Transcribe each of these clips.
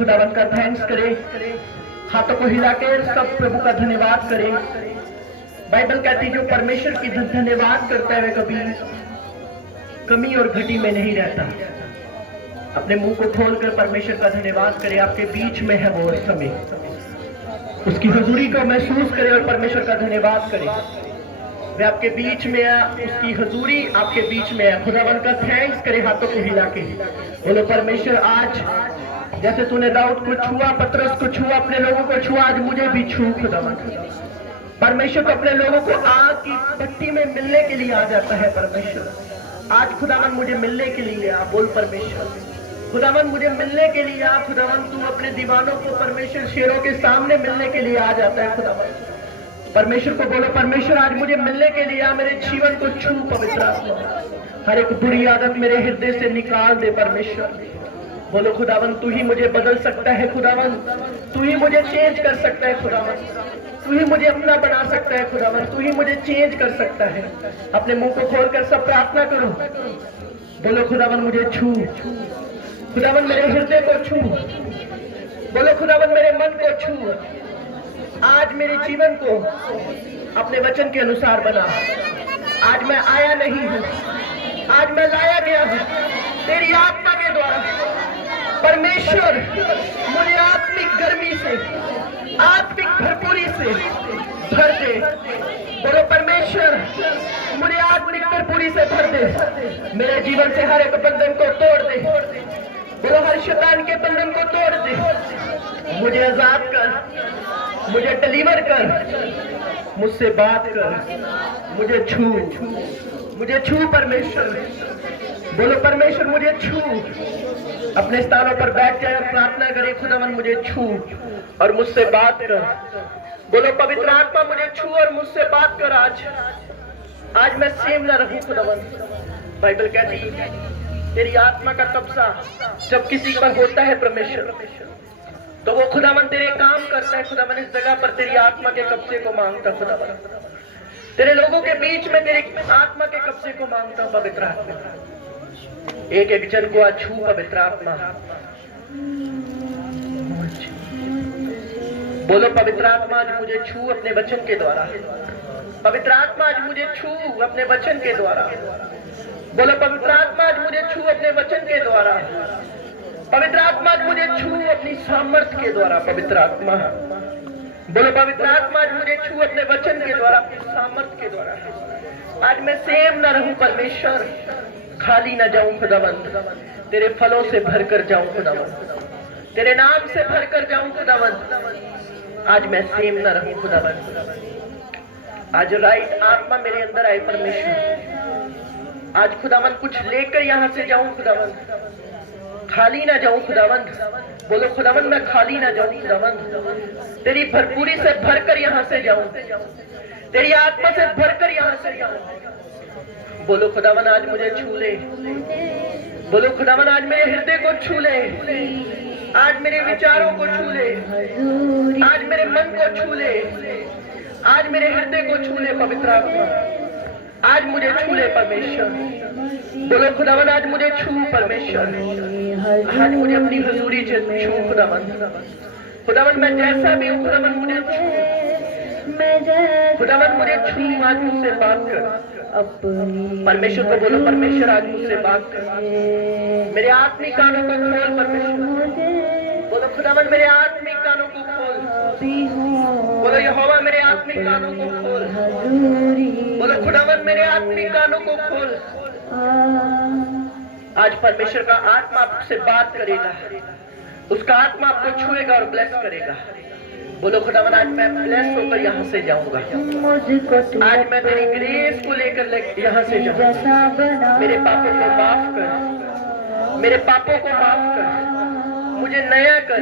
खुदावन का थैंक्स करें, हाथों को हिला के सब प्रभु का धन्यवाद करें। बाइबल कहती है जो परमेश्वर की धन्यवाद करता है वह कभी कमी और घटी में नहीं रहता। अपने मुंह को खोलकर परमेश्वर का धन्यवाद करें। आपके बीच में है वो समय, उसकी हुजूरी को महसूस करें और परमेश्वर का धन्यवाद करें। वे आपके बीच में है, उसकी हुजूरी आपके बीच में है। खुदावन का थैंक्स करें हाथों को हिला के। बोलो परमेश्वर आज जैसे तूने दाऊद को छुआ, पतरस को छुआ, अपने लोगों को छुआ, आज मुझे भी छू खुदावन। परमेश्वर को अपने लोगों को आग की भट्टी में मिलने के लिए आ जाता है। परमेश्वर आज खुदावन मुझे मिलने के लिए आ। बोल परमेश्वर खुदावन मुझे मिलने के लिए आ। खुदावन तू अपने दीवानों को परमेश्वर शेरों के सामने मिलने के लिए आ जाता है। खुदावन परमेश्वर को बोलो परमेश्वर आज मुझे मिलने के लिए आ। मेरे जीवन को छू पवित्र आत्मा, हर एक बुरी आदत मेरे हृदय से निकाल दे। परमेश्वर बोलो खुदावन तू ही मुझे बदल सकता है। खुदावन तू ही मुझे चेंज कर सकता है। खुदावन तू ही मुझे अपना बना सकता है। खुदावन तू ही मुझे चेंज कर सकता है। अपने मुंह को खोलकर सब प्रार्थना करो। बोलो खुदावन मुझे छू, खुदावन मेरे हृदय को छू। बोलो खुदावन मेरे मन को छू। आज मेरे जीवन को अपने वचन के अनुसार बना। आज मैं आया नहीं हूँ, आज मैं लाया गया हूँ तेरी आत्मा के द्वारा। परमेश्वर मुझे आत्मिक गर्मी से, आत्मिक भरपूरी से भर दे। बोलो परमेश्वर मुझे आत्मिक भरपूरी से भर दे। मेरे जीवन से हर एक बंधन को तोड़ दे। बोलो हर शैतान के बंधन को तोड़ दे। मुझे आजाद कर, मुझे डिलीवर कर, मुझसे बात कर, मुझे छू, मुझे छू परमेश्वर। बोलो परमेश्वर मुझे छू। अपने स्थानों पर बैठ जाए और प्रार्थना करे खुदावन मुझे छू और मुझसे बात कर। बोलो पवित्र आत्मा मुझे छू और मुझसे बात कर। आज मैं सेम न रहूं खुदावन। बाइबल कहती है तेरी आत्मा का कब्जा जब किसी पर होता है परमेश्वर तो वो खुदावन तेरे काम करता है। खुदावन इस जगह पर तेरी आत्मा के कब्जे को मांगता। खुदावन तेरे लोगों के बीच में तेरी आत्मा के कब्जे को मांगता हूं पवित्र आत्मा। एक एक जन को आज छू पवित्र आत्मा। बोलो पवित्र आत्मा आज मुझे छू अपने वचन के द्वारा। पवित्र आत्मा आज मुझे छू अपने वचन के द्वारा। बोलो पवित्र आत्मा आज मुझे छू अपने वचन के द्वारा। पवित्र आत्मा आज मुझे छू अपनी सामर्थ्य के द्वारा। पवित्र आत्मा बोलो पवित्र आत्मा आज मुझे छू अपने वचन के द्वारा, अपनी सामर्थ्य के द्वारा। आज मैं सेम न रहूं परमेश्वर, खाली न जाऊं खुदावंत, तेरे फलों से भरकर जाऊं खुदावंत, तेरे नाम से भरकर जाऊं खुदावंत। आज मैं सेम न रहूं खुदावंत। आज राइट आत्मा मेरे अंदर आए परमेश्वर। आज खुदावंत कुछ लेकर यहां से जाऊं खुदावंत, खाली ना जाऊं खुदावंत। बोलो खुदावंत मैं खाली ना जाऊं खुदावंत, तेरी भरपूरी से भरकर यहां से जाऊं, तेरी आत्मा से भरकर यहां से जाऊं। बोलो खुदावंत आज मुझे छू ले। बोलो खुदावंत आज मेरे हृदय को छू ले, आज मेरे विचारों को छू ले, आज मेरे मन को छू ले, आज मेरे हृदय को छू ले पवित्र आत्मा। आज मुझे छू ले परमेश्वर। बोलो खुदावन आज मुझे छू परमेश्वर। आज मुझे अपनी हुजूरी से छू खुदावन। खुदावन मैं जैसा भी हूँ खुदावन मुझे छू। खुदावन मुझे छू, आज मुझसे बात कर। परमेश्वर को बोलो परमेश्वर आज मुझसे बात कर। मेरे आत्मिक कानों को खोल परमेश्वर। बोलो खुदावन मेरे आत्मिक कानों को खोल। बोलो यहोवा मेरे आत्मिक कानों को खोल। बोलो खुदावन मेरे आत्मिक कानों को खोल। आज परमेश्वर का आत्मा आपसे बात करेगा, उसका आत्मा आपको छुएगा और ब्लेस करेगा। बोलो खुदावन आज मैं ब्लेस होकर यहाँ से जाऊंगा। आज मैं तेरी ग्रेस को लेकर यहाँ से जाऊंगा। मेरे पापों को माफ कर, मेरे पापों को माफ कर, मुझे नया कर,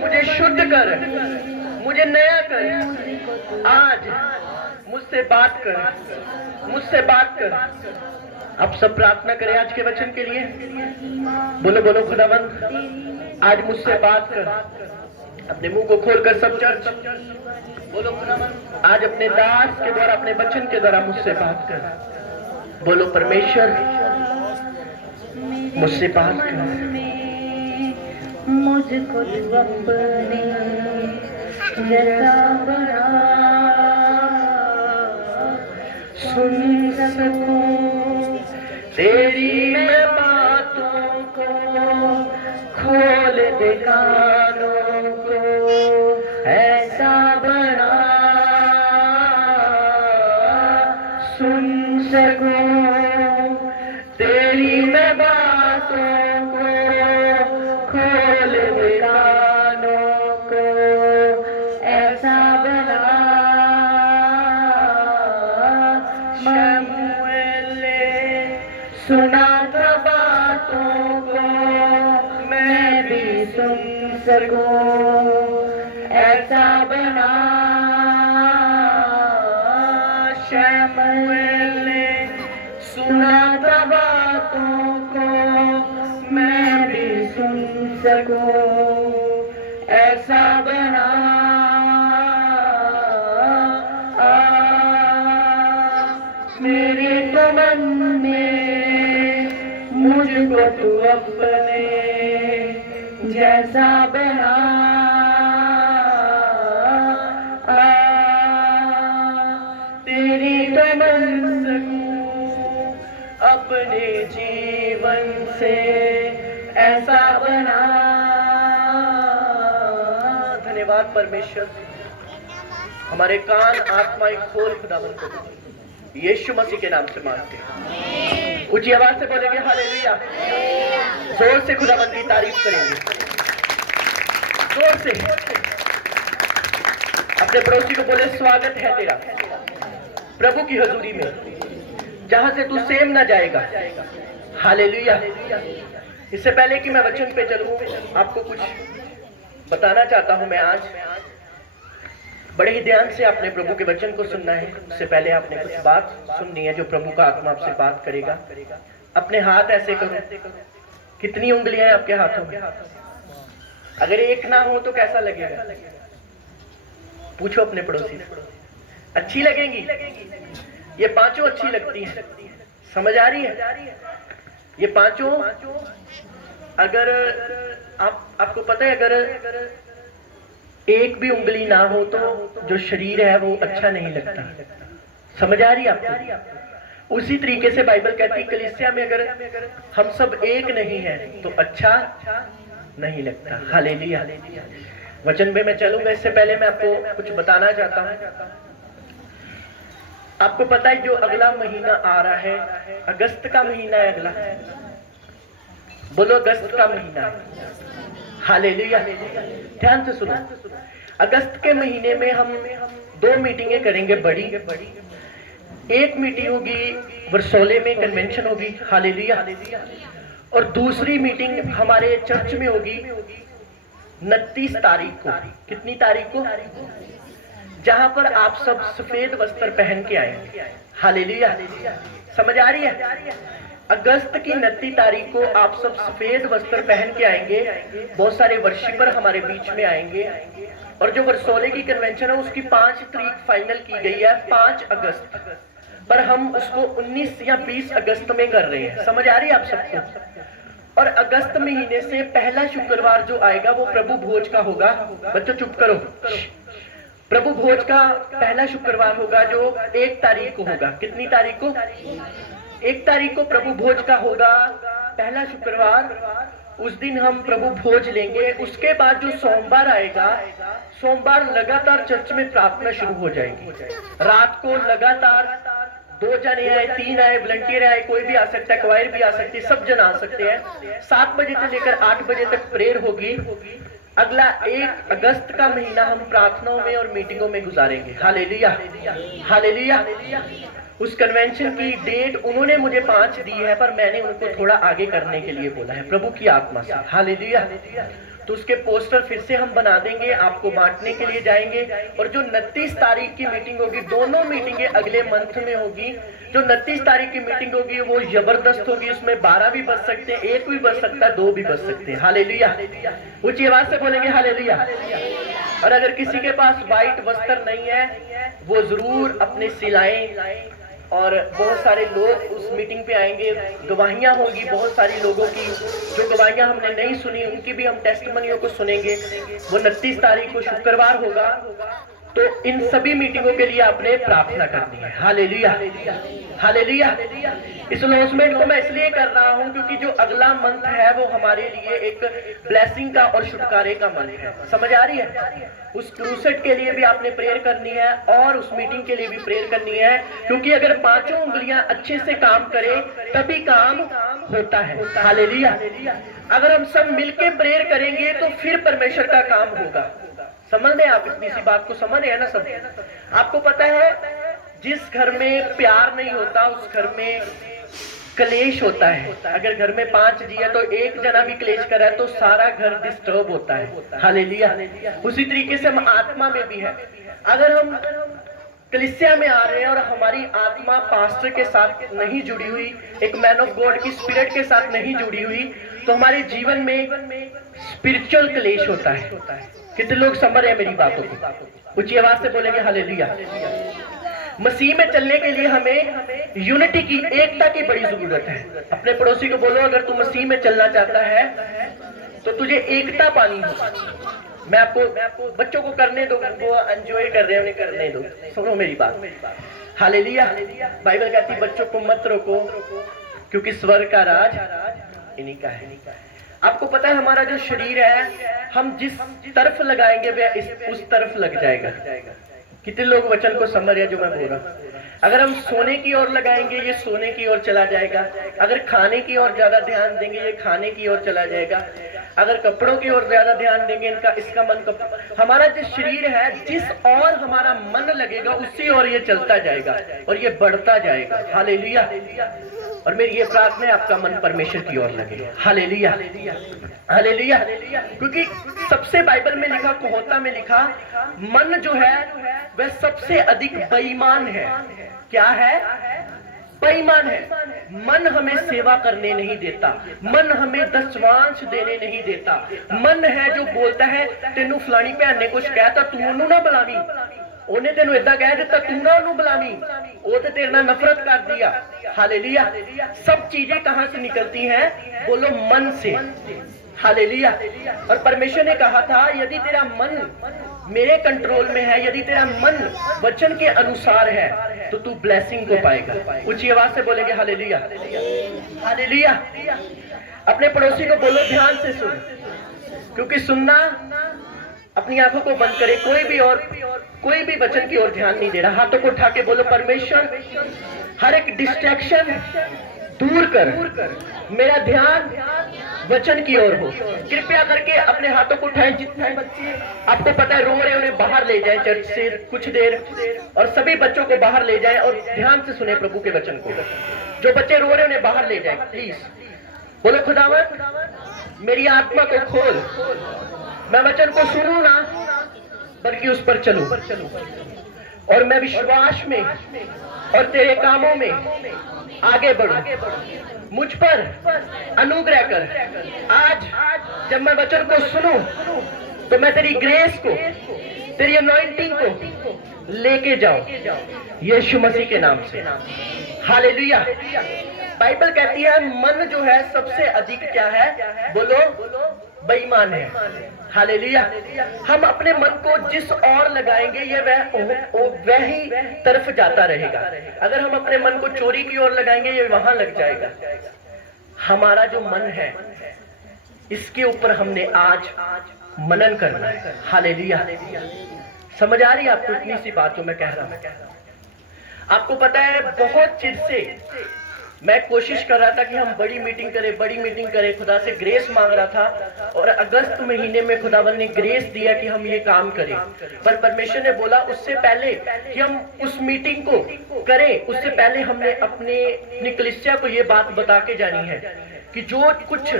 मुझे शुद्ध कर, मुझे नया कर। आज मुझसे बात कर, मुझसे बात कर। अब सब प्रार्थना करें आज के वचन के लिए। बोलो बोलो खुदावंत आज मुझसे बात कर। अपने मुंह को खोलकर सब चर्च बोलो खुदावंत आज अपने दास के द्वारा, अपने वचन के द्वारा मुझसे बात कर। बोलो परमेश्वर मुझसे बात कर, मुझको तू अपने जैसा बना, सुन सकूं तेरी मैं बातों को, खोल दे कानों को, ऐसा बना सुन सकूं तेरी मैं बातों को, खोल दे कानों को, ऐसा बना शमूएल सुना था बातों को, मैं भी सुन सकूं, ऐसा बना शमूएल सुना था बातों को, मैं भी सुन सकूं, ऐसा बना मेरे तो मन में मुझको तू अपने जैसा बना, तेरी तो बन सकूं अपने जीवन से, ऐसा बना। धन्यवाद परमेश्वर, हमारे कान आत्माएं खोल खुदावन को यीशु मसीह के नाम से मांगते हैं। ऊंची आवाज से बोलेंगे हालेलुया, जोर से खुदावन की तारीफ करेंगे, जोर से। अपने पड़ोसी को बोले स्वागत है तेरा प्रभु की हजूरी में, जहां से तू सेम ना जाएगा। हालेलुया। इससे पहले कि मैं वचन पे चलूं, आपको कुछ बताना चाहता हूं। मैं आज बड़े ही ध्यान से आपने प्रभु के वचन को सुनना है। उससे पहले आपने कुछ बात सुननी है जो प्रभु का आत्मा आपसे बात करेगा। अपने हाथ ऐसे करो, कितनी उंगलियां हैं आपके हाथों में? अगर एक ना हो तो कैसा लगेगा? पूछो अपने पड़ोसी से, अच्छी लगेंगी? ये पांचों अच्छी लगती हैं, समझ आ रही है? ये पांचों, अगर आपको पता है, अगर एक भी उंगली ना हो तो जो शरीर है वो अच्छा नहीं लगता। समझ आ रही है आपको? उसी तरीके से बाइबल कहती है कलीसिया में अगर हम सब एक नहीं है तो अच्छा नहीं लगता। हालेलुया। वचन पे मैं चलूंगा, इससे पहले मैं आपको कुछ बताना चाहता हूं। आपको पता है जो अगला महीना आ रहा है, अगस्त का महीना है अगला, बोलो अगस्त का महीना है। हालेलुया। ध्यान से सुनो, अगस्त के महीने में हम 2 मीटिंगें करेंगे बड़ी। एक मीटिंग होगी वर्सोले में, कन्वेंशन होगी। हालेलुया। और दूसरी मीटिंग हमारे चर्च में होगी 29 तारीख को। कितनी तारीख को? जहां पर आप सब सफेद वस्त्र पहन के आएंगे। हालेलुया। समझ आ रही है? अगस्त की 29 तारीख को आप सब सफेद वस्त्र पहन के आएंगे। बहुत सारे वर्शिपर हमारे बीच में आएंगे। और जो वर्सोले की कन्वेंशन है उसकी 5 तारीख फाइनल की गई है, 5 अगस्त, पर हम उसको 19 या 20 अगस्त में कर रहे हैं। समझ आ रही है आप सबको? और अगस्त महीने से पहला शुक्रवार जो आएगा वो प्रभु भोज का होगा। बच्चों चुप करो। प्रभु भोज का पहला शुक्रवार होगा जो 1 तारीख को होगा। कितनी तारीख को? 1 तारीख को प्रभु भोज का होगा, पहला शुक्रवार। उस दिन हम प्रभु भोज लेंगे। उसके बाद जो सोमवार आएगा, सोमवार लगातार चर्च में प्रार्थना शुरू हो जाएगी। रात को लगातार 2 जने आए, 3 आए, वॉलंटियर आए, कोई भी आ सकता है, क्वायर भी आ सकती है, सब जन आ सकते हैं। 7 बजे से लेकर 8 बजे तक प्रेयर होगी। अगला 1 अगस्त का महीना हम प्रार्थनाओं में और मीटिंगों में गुजारेंगे। हालेलुया। हालेलुया। उस कन्वेंशन की डेट उन्होंने मुझे 5 दी है, पर मैंने उनको थोड़ा आगे करने के लिए बोला है प्रभु की आत्मा से। हालेलुया। तो उसके पोस्टर फिर से हम बना देंगे, आपको बांटने के लिए जाएंगे। और जो 29 तारीख की मीटिंग होगी, दोनों मीटिंगें अगले मंथ में होगी। जो 29 तारीख की मीटिंग होगी वो जबरदस्त होगी। उसमें 12 भी बच सकते हैं, 1 भी बच सकता है, 2 भी बच सकते हैं। हालेलुया। ऊंची आवाज से बोलेंगे हालेलुया। और अगर किसी के पास व्हाइट वस्त्र नहीं है, वो जरूर अपने सिलाएं और बहुत सारे लोग उस मीटिंग पे आएंगे, गवाहियां होंगी बहुत सारी लोगों की, जो गवाहियां हमने नहीं सुनी उनकी भी हम टेस्टिमनियों को सुनेंगे। वो 29 तारीख को शुक्रवार होगा। तो इन सभी मीटिंगों के लिए आपने प्रार्थना करनी है। Hallelujah, hallelujah. इस अनाउंसमेंट को मैं इसलिए कर रहा हूं क्योंकि जो अगला मंथ है वो हमारे लिए एक ब्लेसिंग का और छुटकारे का मंथ है। समझ आ रही है? उस क्रूसेड के लिए भी आपने प्रेयर करनी है और उस मीटिंग के लिए भी प्रेयर करनी है, क्योंकि अगर पांचों उंगलियां अच्छे से काम करें तभी काम होता है। हालेलुया। अगर हम सब मिलके प्रेयर करेंगे तो फिर परमेश्वर का काम होगा। समझ रहे हैं आप? इतनी सी बात को समझ रहे हैं ना सब? आपको पता है जिस घर में प्यार नहीं होता उस घर में क्लेश होता है। अगर घर में 5 जी है तो एक जना भी क्लेश कर रहा है तो सारा घर डिस्टर्ब होता है। हालेलुया। उसी तरीके से हम आत्मा में भी है। अगर हम कलीसिया में आ रहे हैं और हमारी आत्मा पास्टर के साथ नहीं जुड़ी हुई, एक मैन ऑफ गॉड की स्पिरिट के साथ नहीं जुड़ी हुई, तो हमारे जीवन में स्पिरिचुअल क्लेश होता है। कितने लोग समझ रहे हैं मेरी बातों को? ऊंची आवाज से बोलेंगे हालेलुया। मसीह में चलने के लिए हमें यूनिटी की, एकता की बड़ी जरूरत है। अपने पड़ोसी को बोलो अगर तू मसीह में चलना चाहता है तो तुझे एकता पानी होगी। मैं आपको बच्चों को करने दो, वो एंजॉय कर रहे हैं, उन्हें करने दो। सुनो मेरी बात। हालेलुया। बाइबल कहती है बच्चों को मत रोको क्योंकि स्वर्ग का राज इन्हीं का है। आपको पता है हमारा जो शरीर है हम जिस तरफ लगाएंगे वह उस तरफ लग जाएगा। कितने लोग वचन को समझ रहे हैं जो मैं बोल रहा हूं? अगर हम सोने की ओर लगाएंगे ये सोने की ओर चला जाएगा। अगर खाने की ओर ज्यादा ध्यान देंगे ये खाने की ओर चला जाएगा। अगर कपड़ों की ओर ज्यादा ध्यान देंगे इसका मन हमारा जो शरीर है जिस और हमारा मन लगेगा उसी ओर ये चलता जाएगा और ये बढ़ता जाएगा। हालेलुया। और मेरी ये प्रार्थना है आपका मन परमेश्वर की ओर लगे। Hallelujah, hallelujah. क्योंकि सबसे बाइबल में लिखा, कहोता में लिखा, मन जो है वह सबसे अधिक बेईमान है। क्या है? बेईमान है। मन हमें सेवा करने नहीं देता, मन हमें दशवांश देने नहीं देता। मन है जो बोलता है तेनू फलानी भैन ने कुछ कहता तू ओनू ना बुलावी, ਉਹਨੇ ਤੈਨੂੰ ਇਦਾਂ ਕਹਿ ਦਿੱਤਾ ਤੂੰ ਨਾ ਉਹਨੂੰ ਬੁਲਾਵੀਂ, ਉਹ ਤੇ तेरे नाल नफरत कर दिया। हालेलुया। सब चीजें कहां से निकलती हैं? बोलो मन से। हालेलुया। और परमेश्वर ने कहा था यदि तेरा मन मेरे कंट्रोल में है, यदि तेरा मन वचन के अनुसार है तो तू ब्लेसिंग को पाएगा। ऊंची आवाज से बोलेंगे हालेलुया, हालेलुया। अपने पड़ोसी को बोलो ध्यान से सुन, क्योंकि सुनना, अपनी आंखों को बंद करे, कोई भी वचन की ओर ध्यान नहीं दे रहा। हाथों को उठा के बोलो परमेश्वर हर एक डिस्ट्रैक्शन दूर कर, मेरा ध्यान वचन की ओर हो। कृपया करके अपने हाथों को उठाएं। जितने बच्चे आपको पता है रो रहे उन्हें बाहर ले जाएं चर्च से कुछ देर, और सभी बच्चों को बाहर ले जाएं और ध्यान से सुने प्रभु के वचन को। जो बच्चे रो रहे उन्हें बाहर ले जाएं प्लीज। बोलो खुदावंद मेरी आत्मा को खोल, मैं वचन को सुनूं ना बल्कि उस पर चलूं, और मैं विश्वास में और तेरे कामों में आगे बढ़ूं। मुझ पर अनुग्रह कर। आज जब मैं वचन को सुनूं तो मैं तेरी ग्रेस को, तेरी अनॉइंटिंग को लेके जाऊं यीशु मसीह के नाम से। हालेलुया। बाइबल कहती है मन जो है सबसे अधिक क्या है? बोलो बेईमान है। हालेलुया। हम अपने मन को जिस ओर लगाएंगे ये वह ही तरफ जाता रहेगा। अगर हम अपने मन को चोरी की ओर लगाएंगे ये वहां लग जाएगा। हमारा जो मन है इसके ऊपर हमने आज मनन करना है। हालेलुया। समझ आ रही है आपको इतनी सी बात जो मैं कह रहा हूं? आपको पता है बहुत चिर से मैं कोशिश कर रहा था कि हम बड़ी मीटिंग करें, खुदा से ग्रेस मांग रहा था, और अगस्त महीने में खुदावन ने ग्रेस दिया कि हम ये काम करें। पर परमेश्वर ने बोला उससे पहले कि हम उस मीटिंग को करें, उससे पहले हमने अपनी कलीसिया को ये बात बता के जानी है कि जो कुछ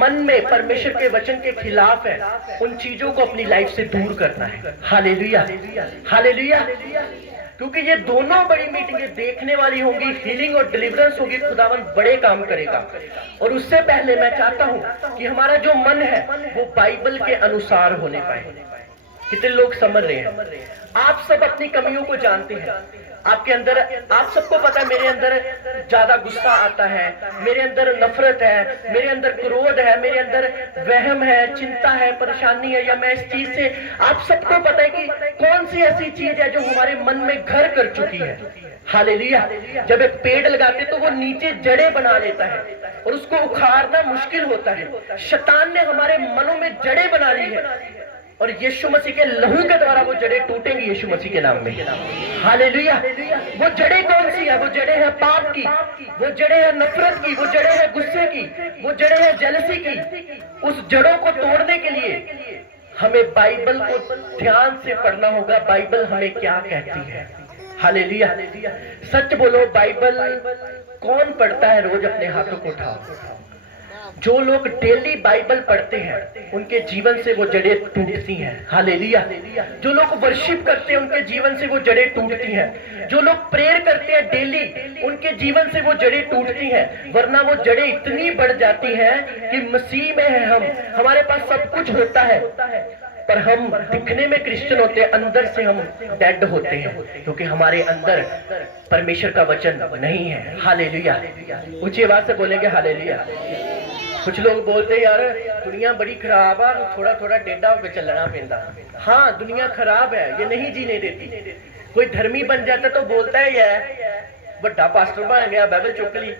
मन में परमेश्वर के वचन के खिलाफ है उन चीजों को अपनी लाइफ से दूर करना है। Hallelujah, hallelujah. क्योंकि ये दोनों बड़ी मीटिंगें देखने वाली होंगी, हीलिंग और डिलीवरेंस होगी, खुदावन बड़े काम करेगा। और उससे पहले मैं चाहता हूं कि हमारा जो मन है वो बाइबल के अनुसार होने पाए। कितने लोग समझ रहे हैं? आप सब अपनी कमियों को जानते हैं, आपके अंदर, आप सबको पता है मेरे अंदर ज्यादा गुस्सा आता है, मेरे अंदर नफरत है, मेरे अंदर क्रोध है, मेरे अंदर वहम है, चिंता है, परेशानी है, या मैं इस चीज से, आप सबको पता है कि कौन सी ऐसी चीज है जो हमारे मन में घर कर चुकी है। हालेलुया। जब एक पेड़ लगाते तो वो नीचे जड़ें बना लेता है और उसको उखाड़ना मुश्किल होता है। शैतान ने हमारे मनों में जड़ें बना ली है और यीशु मसीह के लहू के द्वारा वो जड़ें टूटेंगी यीशु मसीह के नाम में। हालेलुया। वो जड़ें कौन सी है? वो जड़ें हैं पाप की, वो जड़ें हैं नफरत की, वो जड़ें हैं गुस्से की, वो जड़ें हैं जेलसी की। उस जड़ों को तोड़ने के लिए हमें बाइबल को ध्यान से पढ़ना होगा। बाइबल हमें क्या कहती है? हालेलुया। सच बोलो, बाइबल कौन पढ़ता है? रोज अपने हाथों को उठाओ। जो लोग डेली बाइबल पढ़ते हैं उनके जीवन से वो जड़ें टूटती हैं। हालेलुया। जो लोग वर्शिप करते हैं उनके जीवन से वो जड़ें टूटती हैं। जो लोग प्रेयर करते हैं डेली उनके जीवन से वो जड़ें टूटती हैं। वरना वो जड़ें इतनी बढ़ जाती हैं कि मसीह में है हम, हमारे पास सब कुछ होता है पर हम दिखने में क्रिश्चियन होते हैं, अंदर से हम डेड होते हैं क्योंकि हमारे अंदर परमेश्वर का वचन नहीं है। हालेलुया। ऊंची आवाज से बोलेंगे हालेलुया। कुछ लोग बोलते हैं यार दुनिया बड़ी खराब है, थोड़ा थोड़ा टेढ़ा होकर चलना पैंदा। हाँ, दुनिया खराब है, ये नहीं जीने देती। कोई धर्मी बन जाता तो बोलता है यार बड़ा पास्टर बन गया, बाइबल चुक ली,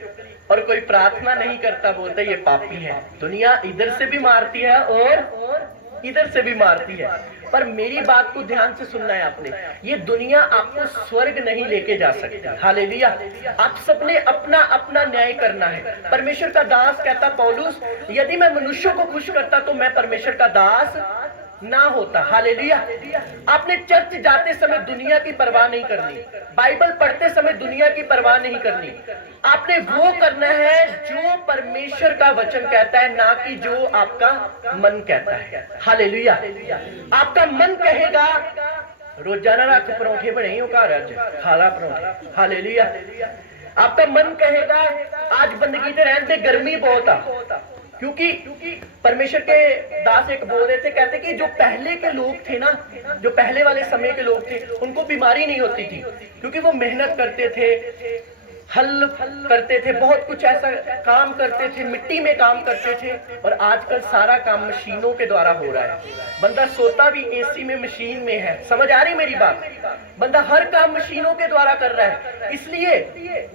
और कोई प्रार्थना नहीं करता बोलता है ये पापी है। दुनिया इधर से भी मारती है और इधर से भी मारती है, पर मेरी बात को ध्यान से सुनना है आपने। ये दुनिया आपको स्वर्ग नहीं लेके जा सकती। हालेलुया। आप सबने अपना अपना न्याय करना है। परमेश्वर का दास कहता पौलुस, यदि मैं मनुष्यों को खुश करता तो मैं परमेश्वर का दास ना होता। हालेलुया। आपने चर्च जाते समय दुनिया की परवाह नहीं करनी, बाइबल पढ़ते समय दुनिया की परवाह नहीं करनी। आपने वो करना है जो परमेश्वर का वचन कहता है, ना कि जो आपका मन कहता है। हालेलुया। आपका मन कहेगा रोजाना रात परोठे बने हो घर अज खाला परोठे। हालेलुया। आपका मन कहेगा आज बंदगी ते रहते गर्मी बहुत आ, क्योंकि परमेश्वर के दास एक बोल रहे थे, कहते कि जो पहले के लोग थे ना, जो पहले वाले समय के लोग थे उनको बीमारी नहीं होती थी क्योंकि वो मेहनत करते थे, हल करते थे, बहुत कुछ ऐसा काम करते थे, मिट्टी में काम करते थे। और आजकल सारा काम मशीनों के द्वारा हो रहा है। बंदा सोता भी एसी में, मशीन में है। समझ आ रही मेरी बात? बंदा हर काम मशीनों के द्वारा कर रहा है, इसलिए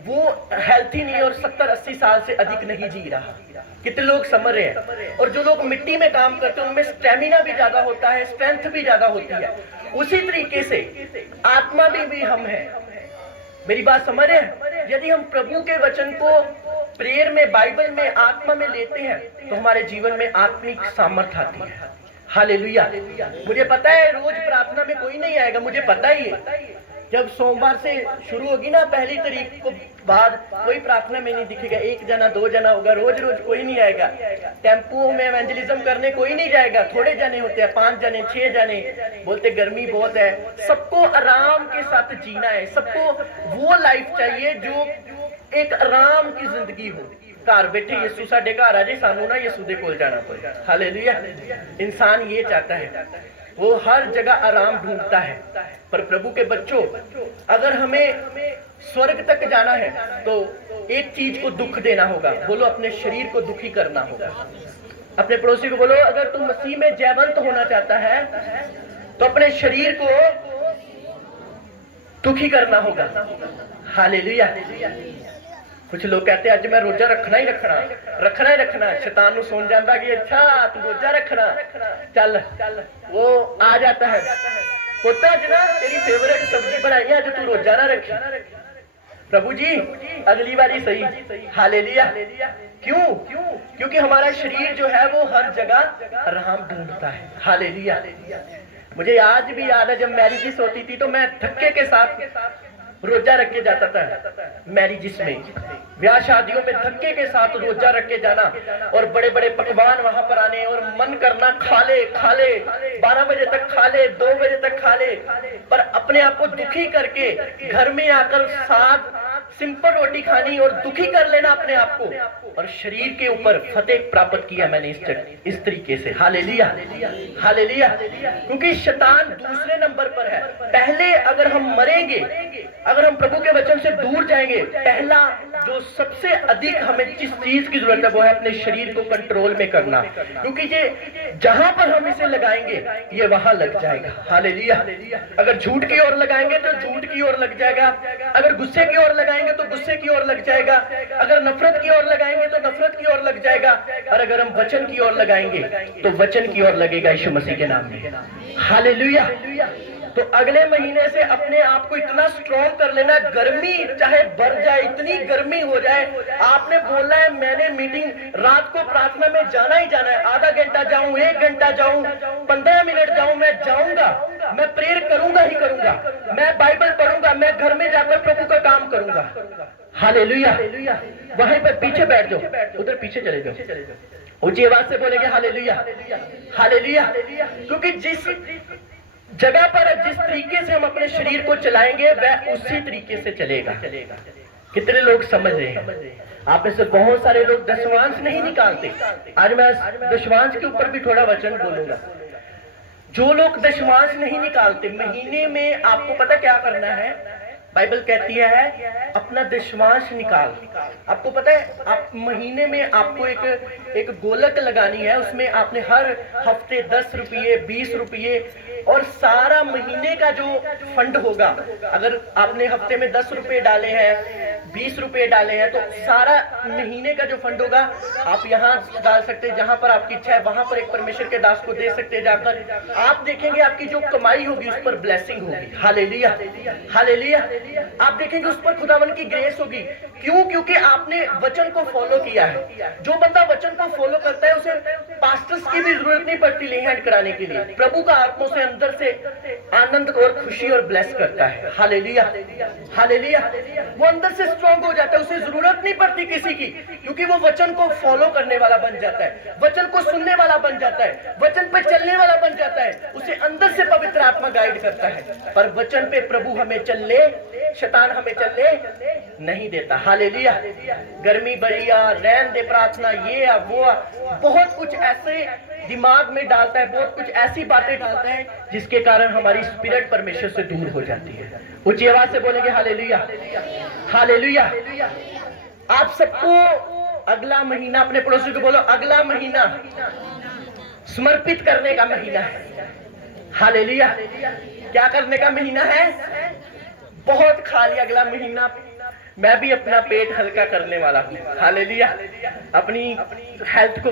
वो हेल्थी नहीं और 70-80 साल से अधिक नहीं जी रहा। कितने लोग समझ रहे हैं? और जो लोग मिट्टी में काम करते हैं उनमें स्टेमिना भी ज्यादा होता है, स्ट्रेंथ भी ज्यादा होती है। उसी तरीके से आत्मा भी हम हैं। मेरी बात समझ रहे हैं? यदि हम प्रभु के वचन को प्रेयर में, बाइबल में, आत्मा में लेते हैं तो हमारे जीवन में आत्मिक सामर्थ आती है। हालेलुया। मुझे पता है रोज प्रार्थना में कोई नहीं आएगा, मुझे पता ही है। जब सोमवार से शुरू होगी ना, 1 तारीख को बाद कोई प्रार्थना में नहीं दिखेगा। 1 जना 2 जना होगा, रोज रोज कोई नहीं आएगा। टेम्पो में एवेंजलिज्म करने कोई नहीं जाएगा, थोड़े जने होते हैं, 5 जने 6 जने। बोलते गर्मी बहुत है। सबको आराम के साथ जीना है, सबको वो लाइफ चाहिए जो एक आराम की जिंदगी हो। घर बैठे यीशु साडे घर आ जाए, सानू ना यीशु दे कोल जाना पड़े। हालेलुया। इंसान ये चाहता है, वो हर जगह आराम ढूंढता है। पर प्रभु के बच्चों, अगर हमें स्वर्ग तक जाना है तो एक चीज को दुख देना होगा। बोलो, अपने शरीर को दुखी करना होगा। अपने पड़ोसी को बोलो, अगर तू मसीह में जयवंत होना चाहता है तो अपने शरीर को दुखी करना होगा। हालेलुया। कुछ लोग कहते हैं आज मैं रोजा रखना ही रखना। शैतान को सुन जाता कि अच्छा तू रोजा रखना, चल वो आ जाता है, पुत्र आज ना तेरी फेवरेट सब्जी बनाई है, आज तू रोजा ना रखी। प्रभु जी अगली बारी सही। हालेलुया। क्यों? क्योंकि हमारा शरीर जो है वो हर जगह आराम ढूंढता है। हालेलुया। मुझे आज भी याद है जब मैरिजेस होती थी तो मैं धक्के के साथ रोजा रख के जाता था। मैरिजेस में, ब्याह शादियों में धक्के के साथ रोजा रख के जाना और बड़े बड़े पकवान वहां पर आने और मन करना खा ले 12 बजे तक खा ले, 2 बजे तक खा ले, पर अपने आप को दुखी करके घर में आकर साथ सिंपल रोटी खानी और दुखी कर लेना अपने आप को, और शरीर के ऊपर फतेह प्राप्त किया मैंने इस तरीके से। हालेलुया। हालेलुया। क्योंकि शैतान दूसरे नंबर पर है। पहले अगर हम मरेंगे अगर हम प्रभु के वचन से दूर जाएंगे, पहला जो सबसे अधिक हमें जिस चीज की जरूरत है वो है अपने शरीर को कंट्रोल में करना, क्योंकि ये जहां पर हम इसे लगाएंगे ये वहां लग जाएगा। हालेलुया। अगर झूठ की ओर लगाएंगे तो झूठ की ओर लग जाएगा, अगर गुस्से की ओर लगाएंगे तो गुस्से की ओर लग जाएगा, अगर नफरत की ओर लगाएंगे तो नफरत की ओर लग जाएगा, और अगर हम वचन की ओर लगाएंगे तो वचन की ओर लगेगा यीशु मसीह के नाम में। हालेलुया। तो अगले महीने से अपने आप को इतना स्ट्रॉन्ग कर लेना, गर्मी चाहे बढ़ जाए, इतनी गर्मी हो जाए, आपने बोलना है मैंने मीटिंग रात को प्रार्थना में जाना ही जाना है। आधा घंटा जाऊं, 1 घंटा जाऊं, 15 मिनट जाऊं, मैं जाऊंगा, मैं प्रेयर करूंगा ही करूंगा, मैं बाइबल पढ़ूंगा, मैं घर में जाकर प्रभु का काम करूंगा। हालेलुया। वहीं पर पीछे बैठ जाओ, उधर पीछे चले जाओ, ऊंची आवाज से बोलेंगे हालेलुया, हालेलुया। क्योंकि जिस जगह पर जिस तरीके से हम अपने शरीर को चलाएंगे वह उसी तरीके से चलेगा। कितने लोग समझ रहे हैं? आप में से बहुत सारे लोग दशमांश नहीं निकालते। आज मैं दशमांश के ऊपर भी थोड़ा वचन बोलूंगा। जो लोग दशमांश नहीं निकालते, महीने में आपको पता क्या करना है? बाइबल कहती है अपना दशमांश निकाल। आपको पता है आप महीने में आपको एक गोलक लगानी है, उसमें आपने हर हफ्ते 10 रुपये, 20 रुपये और सारा महीने का जो फंड होगा, अगर आपने हफ्ते में 10 रुपये डाले हैं, 20 रुपये डाले हैं, तो सारा महीने का जो फंड होगा आप यहाँ डाल सकते हैं, जहां पर आपकी इच्छा है वहां पर एक परमेश्वर के दास को दे सकते हैं जाकर। आप देखेंगे आपकी जो कमाई होगी उस पर ब्लेसिंग होगी। Hallelujah, hallelujah. आप देखेंगे उस पर खुदावन की ग्रेस होगी। क्यों? क्योंकि आपने वचन को फॉलो किया है। जो बंदा वचन को फॉलो करता है उसे पास्टर्स की भी जरूरत नहीं पड़ती ले हैंड कराने के लिए। प्रभु का आत्मा से अंदर से आनंद और खुशी और ब्लेस करता है। Hallelujah, hallelujah. वो अंदर से स्ट्रॉन्ग हो जाता है, उसे जरूरत नहीं पड़ती किसी की, क्योंकि वो वचन को फॉलो करने वाला बन जाता है, वचन को सुनने वाला बन जाता है, वचन पे चलने वाला बन जाता है। उसे अंदर से पवित्र आत्मा गाइड करता है। पर वचन पे प्रभु हमें चलने, शैतान हमें चलने नहीं देता। हालेलुया। गर्मी बढ़िया, रहन दे प्रार्थना, ये वो बहुत कुछ ऐसे दिमाग में डालता है, बहुत कुछ ऐसी बातें डालता है जिसके कारण हमारी स्पिरिट परमेश्वर से दूर हो जाती है। ऊंची आवाज से बोलेंगे हालेलुया, हालेलुया। आप सबको अगला महीना, अपने पड़ोसी को बोलो अगला महीना समर्पित करने का महीना है। हालेलुया। क्या करने का महीना है? बहुत खा लिया अगला महीना, मैं भी अपना पेट हल्का करने वाला हूँ। हालेलुया। अपनी हेल्थ को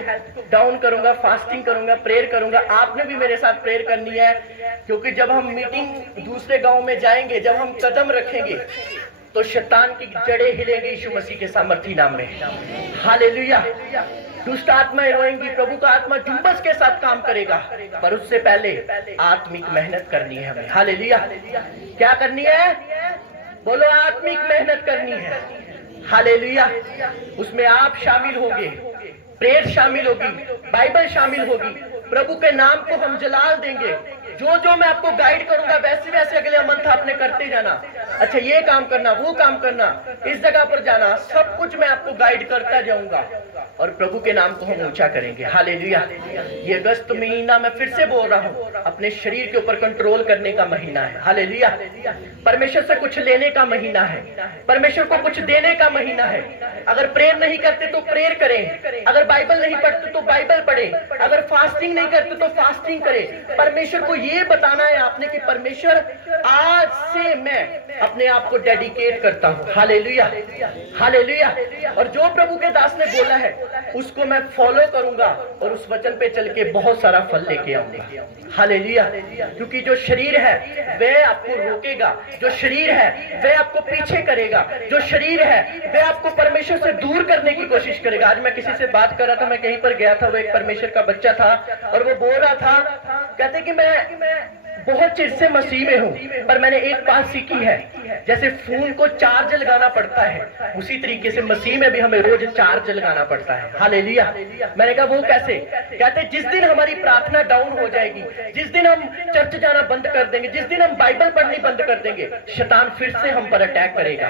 डाउन करूंगा, फास्टिंग करूंगा, प्रेयर करूंगा। आपने भी मेरे साथ प्रेयर करनी है, क्योंकि जब हम मीटिंग दूसरे गांव में जाएंगे, जब हम कदम रखेंगे तो शैतान की जड़ें हिलेंगी यीशु मसीह के सामर्थी नाम में। हालेलुया। दुष्ट आत्माएं रोएंगी, प्रभु का आत्मा जुम्बस के साथ काम करेगा, पर उससे पहले आत्मिक मेहनत करनी है हमें। हालेलुया। क्या करनी है? बोलो आत्मिक मेहनत करनी है। हालेलुया। उसमें आप शामिल होंगे, प्रेयर शामिल होगी, बाइबल शामिल होगी, प्रभु के नाम को हम जलाल देंगे। जो जो मैं आपको गाइड करूंगा वैसे वैसे अगले मंथ आपने करते जाना। अच्छा ये काम करना, वो काम करना, इस जगह पर जाना, सब कुछ मैं आपको गाइड करता जाऊंगा और प्रभु के नाम को हम ऊंचा करेंगे। हालेलुया। ये अगस्त महीना मैं फिर से बोल रहा हूँ, अपने शरीर के ऊपर कंट्रोल करने का महीना है। हालेलुया। परमेश्वर से कुछ लेने का महीना है, परमेश्वर को कुछ देने का महीना है। अगर प्रेयर नहीं करते तो प्रेयर करें, अगर बाइबल नहीं पढ़ते तो बाइबल पढ़े, अगर फास्टिंग नहीं करते तो फास्टिंग करें। परमेश्वर को ये बताना है आपने कि परमेश्वर आज से मैं अपने आप को डेडिकेट करता हूँ। Hallelujah, hallelujah. और जो प्रभु के दास ने बोला है उसको मैं फॉलो करूंगा और उस वचन पे चल के बहुत सारा फल लेके आऊंगा। हालेलुया। क्योंकि जो शरीर है वह आपको रोकेगा, जो शरीर है वह आपको पीछे करेगा, जो शरीर है वह आपको परमेश्वर से दूर करने की कोशिश करेगा। आज मैं किसी से बात कर रहा था, मैं कहीं पर गया था, वो एक परमेश्वर का बच्चा था और वो बोल रहा था, कहते कि मैं बहुत चिर से मसीह में हूँ, पर मैंने एक बात सीखी है, जैसे फोन को चार्ज लगाना पड़ता है उसी तरीके से मसीह में भी हमें रोज चार्ज लगाना पड़ता है। हालेलुया। मैंने कहा वो कैसे? कहते जिस दिन हमारी प्रार्थना डाउन हो जाएगी, जिस दिन हम चर्च जाना बंद कर देंगे, जिस दिन हम बाइबल पढ़नी बंद कर देंगे, शैतान फिर से हम पर अटैक करेगा।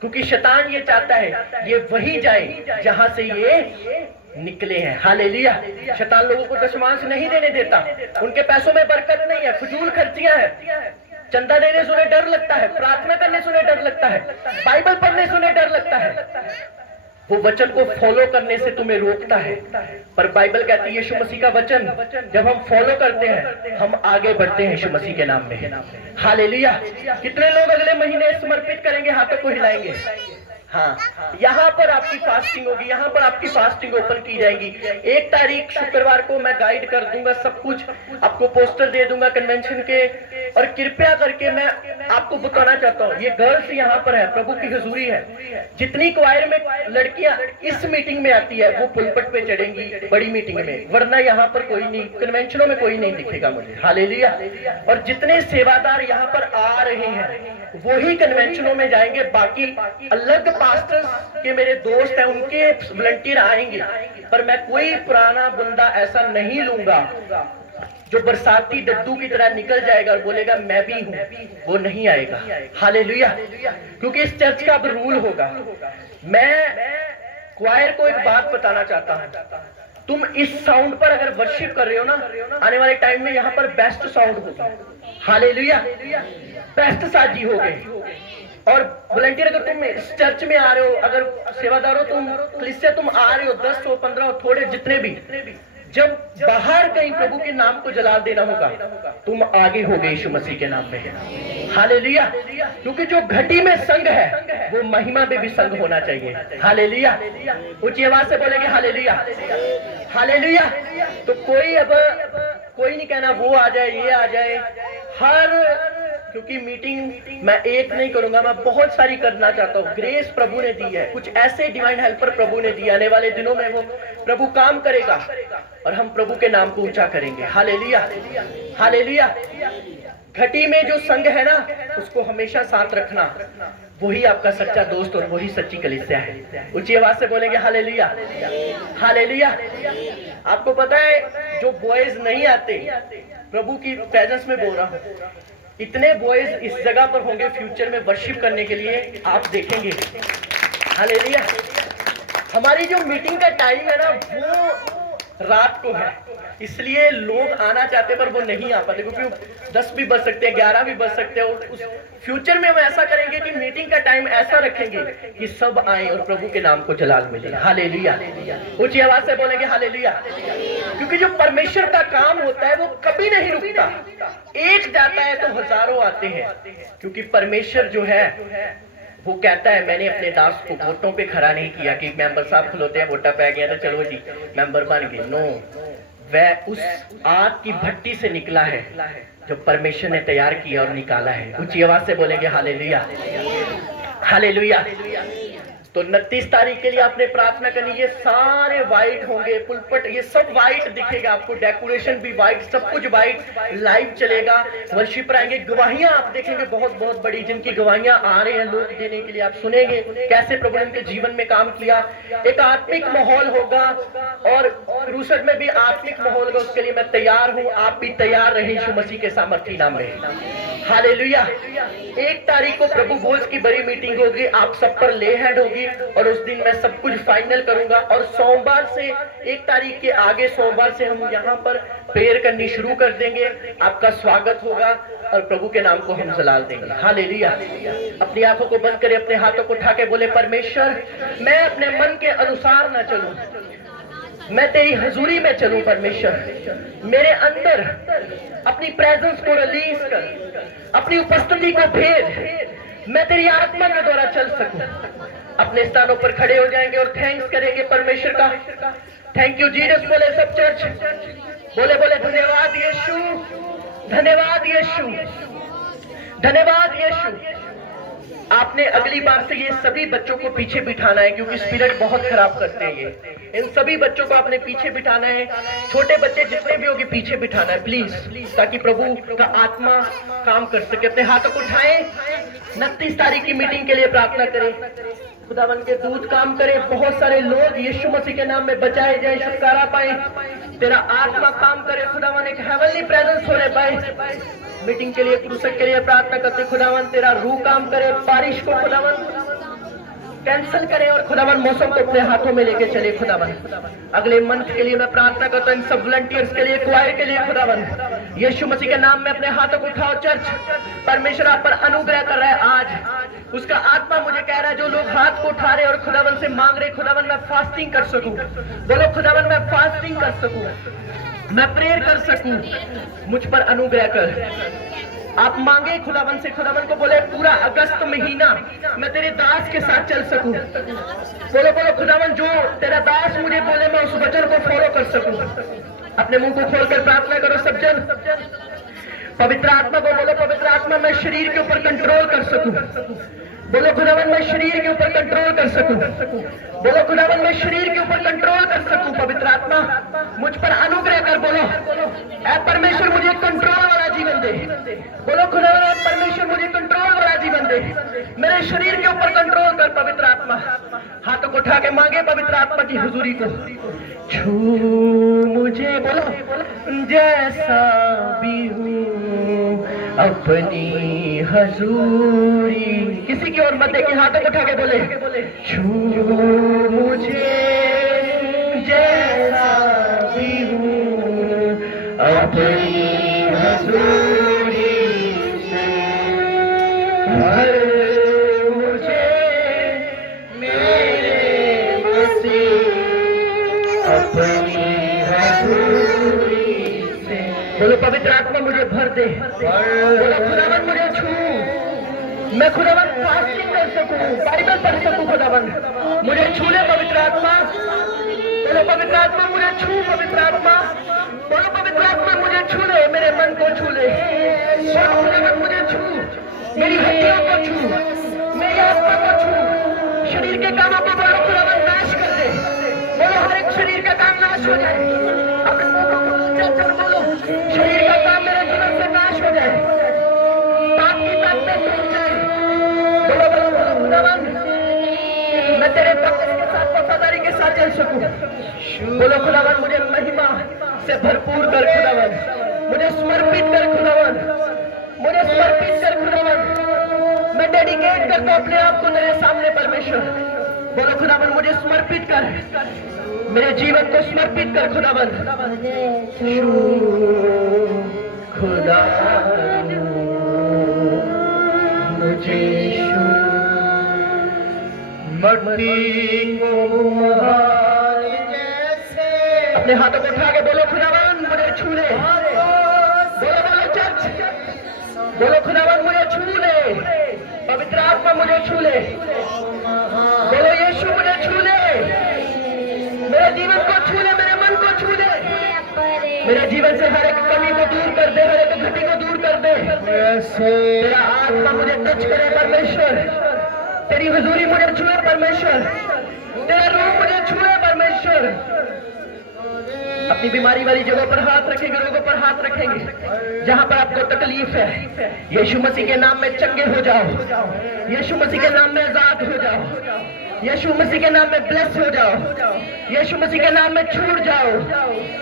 क्योंकि शैतान ये चाहता है ये वही जाए जहां से ये निकले हैं। हालेलुया। शैतान लोगों को दशमांश नहीं देने देता, उनके पैसों में बरकत नहीं है, फजूल खर्चियां हैं। चंदा देने से उन्हें डर लगता है, प्रार्थना करने से उन्हें डर लगता है, बाइबल पढ़ने से उन्हें डर लगता है। वो वचन को फॉलो करने से तुम्हें रोकता है। पर बाइबल कहती है यीशु मसीह का वचन जब हम फॉलो करते हैं हम आगे बढ़ते हैं यीशु मसीह के नाम में। हालेलुया। कितने लोग अगले महीने समर्पित करेंगे? हाथों को हिलाएंगे। हाँ, यहाँ पर आपकी फास्टिंग होगी, यहाँ पर आपकी फास्टिंग ओपन की जाएगी। 1 तारीख शुक्रवार को मैं गाइड कर दूंगा, सब कुछ आपको पोस्टर दे दूंगा कन्वेंशन के। और कृपया करके मैं आपको बताना चाहता हूँ, ये गर्ल्स यहाँ पर है, प्रभु की हजूरी है। जितनी क्वायर में लड़कियां इस मीटिंग में आती है वो पुलपट पे चढ़ेंगी बड़ी मीटिंग में, वरना यहाँ पर कोई नहीं, कन्वेंशनों में कोई नहीं दिखेगा मुझे। हालेलुया। और जितने सेवादार यहाँ पर आ रहे हैं वही कन्वेंशनों में जाएंगे, बाकी अलग पास्टर्स के मेरे दोस्त हैं उनके वॉलंटियर आएंगे। पर मैं कोई पुराना बंदा ऐसा नहीं लूंगा जो बरसाती डद्दू की तरह निकल जाएगा और बोलेगा मैं भी हूं, वो नहीं आएगा। हालेलुया। क्योंकि इस चर्च का अब रूल होगा। मैं क्वायर को एक बात बताना चाहता हूं, तुम इस साउंड पर अगर वर्शिप कर रहे हो ना, आने वाले टाइम में यहाँ पर बेस्ट साउंड होगा। हालेलुया। बेस्ट साजी हो गई। और वॉलंटियर अगर तुम इस चर्च में आ रहे हो, अगर सेवादार हो तुम, कलीसिया तुम आ रहे हो, 10 हो 15 हो, थोड़े जितने भी, जब बाहर कहीं प्रभु के नाम को जलाल देना होगा तुम आगे हो गए यीशु मसीह के नाम में। हालेलुया। क्योंकि जो घटी में संग है वो महिमा में भी संग होना चाहिए। हालेलुया। ऊंची आवाज से बोलेंगे हालेलुया। हालेलुया। तो कोई नहीं कहना वो आ जाए ये आ जाए, क्योंकि मीटिंग मैं एक नहीं करूंगा, मैं बहुत सारी करना चाहता हूँ। ग्रेस प्रभु ने दी है, कुछ ऐसे डिवाइन हेल्पर प्रभु ने दिया, आने वाले दिनों में वो प्रभु काम करेगा और हम प्रभु के नाम को ऊंचा करेंगे। हालेलुया। हालेलुया। घटी में जो संग है ना उसको हमेशा साथ रखना, वही आपका सच्चा दोस्त और वही सच्ची कलीसिया है। ऊंची आवाज से बोलेंगे हालेलुया। हालेलुया। आपको पता है जो बॉयज नहीं आते, प्रभु की प्रेजेंस में बोल रहा हूँ, इतने बॉयज इस जगह पर होंगे फ्यूचर में वर्शिप करने के लिए, आप देखेंगे। हालेलुया। हमारी जो मीटिंग का टाइम है ना वो रात को है, इसलिए लोग आना चाहते पर वो नहीं आ पाते, क्योंकि 10 भी बज सकते हैं, 11 भी बज सकते हैं। और उस फ्यूचर में हम ऐसा करेंगे कि मीटिंग का टाइम ऐसा रखेंगे कि सब आए और प्रभु के नाम को जलाल मिले। हालेलुया। ऊंची आवाज से बोलेंगे हालेलुया। क्योंकि जो परमेश्वर का काम होता है वो कभी नहीं रुकता, एक जाता है तो हजारों आते हैं। क्योंकि परमेश्वर जो है वो कहता है मैंने अपने दास को वोटों पे खड़ा नहीं किया कि मेंबर साहब खिलौते हैं, वोटा पै गया तो चलो जी मेंबर बन गए। नो, वह उस आग की भट्टी से निकला है जो परमेश्वर ने तैयार किया और निकाला है। ऊंची आवाज से बोलेंगे हालेलुया। हालेलुया। तो 29 तारीख के लिए आपने प्रार्थना करनी, ये सारे व्हाइट होंगे, पुलपट ये सब व्हाइट दिखेगा आपको, डेकोरेशन भी व्हाइट, सब कुछ व्हाइट, लाइव चलेगा, वर्शिपर आएंगे, गवाहियां आप देखेंगे बहुत बहुत बड़ी, जिनकी गवाहियां आ रहे हैं लोग देने के लिए, आप सुनेंगे कैसे प्रभु ने उनके जीवन में काम किया। एक आत्मिक माहौल होगा और क्रूसड में भी आत्मिक माहौल होगा, उसके लिए मैं तैयार हूँ, आप भी तैयार रहे यीशु मसीह के सामर्थी नाम में। हालेलुया। 1 तारीख को प्रभु भोज की बड़ी मीटिंग होगी, आप सब पर ले हैंड होगी और उस दिन मैं सब कुछ फाइनल करूंगा। और सोमवार से 1 तारीख के आगे सोमवार से हम यहाँ पर प्रेयर करनी शुरू कर देंगे, आपका स्वागत होगा और प्रभु के नाम को हम जलाल देंगे। हालेलुया। अपनी आंखों को बंद करें, अपने हाथों को उठा के बोले परमेश्वर मैं अपने मन के अनुसार ना चलूं, मैं तेरी हजूरी में चलूं। परमेश्वर मेरे अंदर अपनी प्रेजेंस को रिलीज कर, अपनी उपस्थिति को भेज, मैं तेरी आत्मा के द्वारा चल सकूं। अपने स्थानों पर खड़े हो जाएंगे और थैंक्स करेंगे परमेश्वर का। थैंक यू जीसस बोले सब चर्च, बोले धन्यवाद यीशु, धन्यवाद यीशु, धन्यवाद यीशु। आपने अगली बार से ये सभी बच्चों को पीछे बिठाना है, क्योंकि स्पिरिट बहुत खराब करते हैं ये। इन सभी बच्चों को आपने पीछे बिठाना है, छोटे बच्चे जितने भी होंगे पीछे बिठाना है प्लीज, ताकि प्रभु का आत्मा काम कर सके। अपने हाथों को उठाएं, 29 तारीख की मीटिंग के लिए प्रार्थना करें, खुदावन के दूत काम करे, बहुत सारे लोग यीशु मसीह के नाम में बचाए जाए, छुटकारा पाए, तेरा आत्मा काम करे खुदावन, एक हेवनली प्रेजेंस होने पाए। मीटिंग के लिए क्रूसड के लिए प्रार्थना करते, खुदावन तेरा रूह काम करे, बारिश को खुदावन कैंसिल करे और खुदावन मौसम को अपने हाथों में लेके चले। खुदावन अगले मंथ के लिए मैं प्रार्थना करता हूं, इन सब वॉलंटियर्स के लिए, क्वायर के लिए खुदावन यीशु मसीह के नाम में अपने हाथों को उठाओ चर्च। परमेश्वर आप पर अनुग्रह कर रहा है आज। उसका आत्मा मुझे कह रहा है जो लोग हाथ को उठा रहे और खुदावन से मांग रहे, खुदावन मैं फास्टिंग कर सकूं। बोलो खुदावन मैं फास्टिंग कर सकूं, मैं प्रेयर कर सकूं, मुझ पर अनुग्रह कर। आप मांगे खुदावन से, खुदावन को बोले पूरा अगस्त महीना मैं तेरे दास के साथ चल सकूं। बोलो बोलो खुदावन जो तेरा दास मुझे बोले मैं उस वचन को फॉलो कर सकूं। अपने मुंह को खोलकर प्रार्थना करो सब जन। पवित्र आत्मा को बोलो पवित्र आत्मा मैं शरीर के ऊपर कंट्रोल कर सकूं। बोलो खुदावन मैं शरीर के ऊपर कंट्रोल कर सकूं। बोलो खुदावन मैं शरीर के ऊपर कंट्रोल कर सकूं। पवित्र आत्मा मुझ पर अनुग्रह कर। बोलो ऐ परमेश्वर मुझे कंट्रोल वाला जीवन दे। बोलो खुदावन ऐ परमेश्वर मुझे कंट्रोल वाला जीवन दे, मेरे शरीर के ऊपर कंट्रोल कर। पवित्र आत्मा हाथों को उठा के मांगे पवित्र आत्मा की हुजूरी को। छू मुझे बोलो जैसा भी हूँ अपनी हजूरी। किसी की ओर मत देखिए, हाथों को उठा के बोले छू मुझे जैसा भी हूँ अपनी हजूरी से, भर मुझे मेरे मसीह अपनी हजूरी से। बोलो पवित्र आत्मा मुझे भर दे। बोलो खुदावन मुझे छू, मैं खुदावन फास्टिंग कर सकूं, बाइबल पढ़ सकूं। खुदावन मुझे छू ले पवित्र आत्मा। बोलो पवित्र आत्मा मुझे छू। पवित्र आत्मा बोलो पवित्र आत्मा मुझे छू ले, मेरे मन को छू ले। बोलो खुदावन मुझे छू, मेरी हड्डियों को छू, मेरी आत्मा को छू। शरीर के कामों को बोलो खुदावन नाश कर दे। बोलो हर एक शरीर का काम नाश हो जाए। अपने मुंह को खोलकर बोलो शरीर का काम मेरे जीवन से नाश हो जाए, पाप की ताकत टूट जाए। बोलो बोलो बोलो खुदावन मैं तेरे पकड़ के साथ वफादारी के साथ चल सकूं। बोलो खुदावन मुझे महिमा से भरपूर कर। खुदावन मुझे समर्पित कर। खुदावन मुझे समर्पित कर। खुदावन मैं डेडिकेट करता हूं अपने आप को तेरे सामने परमेश्वर। बोलो खुदावन मुझे समर्पित कर, मेरे जीवन को समर्पित कर। खुदावन खुदा मुझे मट्टी को जैसे। अपने हाथों को उठा के बोलो खुदावन मुझे छू ले। बोलो बोलो चर्च, बोलो खुदावन मुझे छू ले। पवित्र आत्मा मुझे छू ले। बोलो यीशु मुझे छू ले, मेरे जीवन को छू ले, मेरे मन को छू ले, मेरे जीवन से हर एक कमी को दूर कर दे, हर एक घटी को दूर कर दे। तेरा आत्मा मुझे टच करे परमेश्वर, तेरी हुजूरी मुझे छुए परमेश्वर, तेरा रूह मुझे छुए परमेश्वर। अपनी बीमारी वाली जगहों पर हाथ रखेंगे, लोगों पर हाथ रखेंगे जहां पर आपको तकलीफ है। यीशु मसीह के नाम में चंगे हो जाओ, यीशु मसीह के नाम में आजाद हो जाओ, यीशु मसीह के नाम में ब्लेस हो जाओ, यीशु मसीह के नाम में छूट जाओ,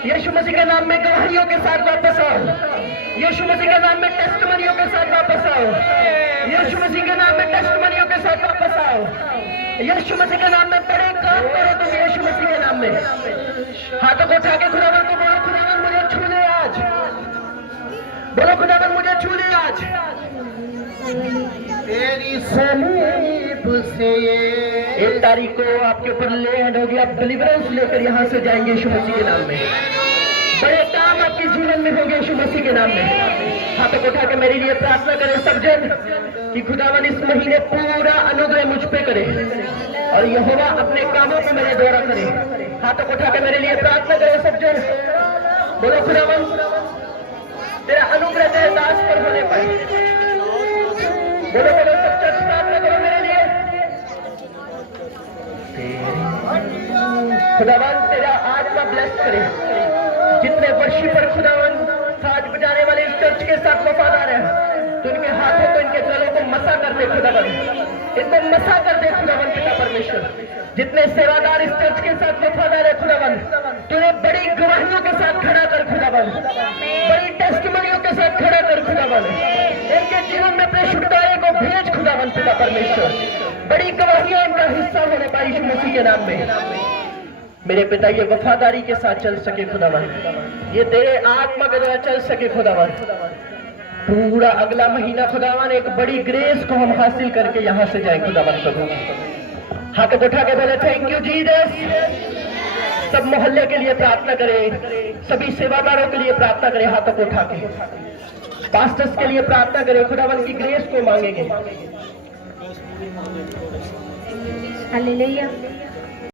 यीशु मसीह के नाम में गवाहियों के साथ वापस आओ, यीशु मसीह के नाम में टेस्टमनियों के साथ वापस आओ, यीशु मसीह के नाम में टेस्टमनियों के साथ वापस आओ, यीशु मसीह के नाम में बड़े काम करो तुम यीशु मसीह के नाम में। हाथों को उठा के खुदावन को बोलो खुदावन मुझे छू ले आज। बोलो खुदावन मुझे छू ले आज। तेरी सलीब से 1 तारीख को आपके ऊपर ले हैंड होगी, आप डिलीवरेंस लेकर यहाँ से जाएंगे यीशु मसीह के नाम में। बड़े काम आपके जीवन में होंगे यीशु मसीह के नाम में। हाथों को उठा के मेरे लिए प्रार्थना करें सब जन कि खुदावन इस महीने पूरा अनुग्रह मुझ पे करे और यहोवा अपने कामों को मेरे द्वारा करे। हाथों को उठा के मेरे लिए प्रार्थना करें सब जन। बोलो खुदावन तेरा अनुग्रह तेरे दास पर होने पाए। बोलो बोलो सब जन प्रार्थना करो मेरे लिए। खुदावन तेरा आत्मा ब्लेस करे। जितने वर्शिपर खुदावन साज बजाने वाले इस चर्च के साथ वफादार है, तो इनके हाथों को इनके गलों को मसा कर दे खुदावन, इनको मसा कर दे खुदावन पिता परमेश्वर। जितने सेवादार इस चर्च के साथ वफादार है खुदावन, तूने बड़ी गवाहियों के साथ खड़ा कर खुदावन, बड़ी टेस्टिमनियों के साथ खड़ा कर खुदावन। इनके जीवन में अपने शुद्धताएं को भेज खुदावन पिता परमेश्वर। बड़ी गवाहियां इनका हिस्सा होने पाई यीशु मसीह के नाम में। मेरे पिता ये वफादारी के साथ चल सके खुदावन, ये तेरे आत्मा के द्वारा चल सके खुदावन। पूरा अगला महीना खुदावन एक बड़ी ग्रेस को हम हासिल करके यहाँ से जाए खुदावन प्रभु। हाथ उठा के बोले थैंक यू जीसस। सब मोहल्ले के लिए प्रार्थना करें, सभी सेवादारों के लिए प्रार्थना करें, हाथों को उठा के पास्टर्स के लिए प्रार्थना करें, खुदावन की ग्रेस को मांगेंगे। हालेलुया।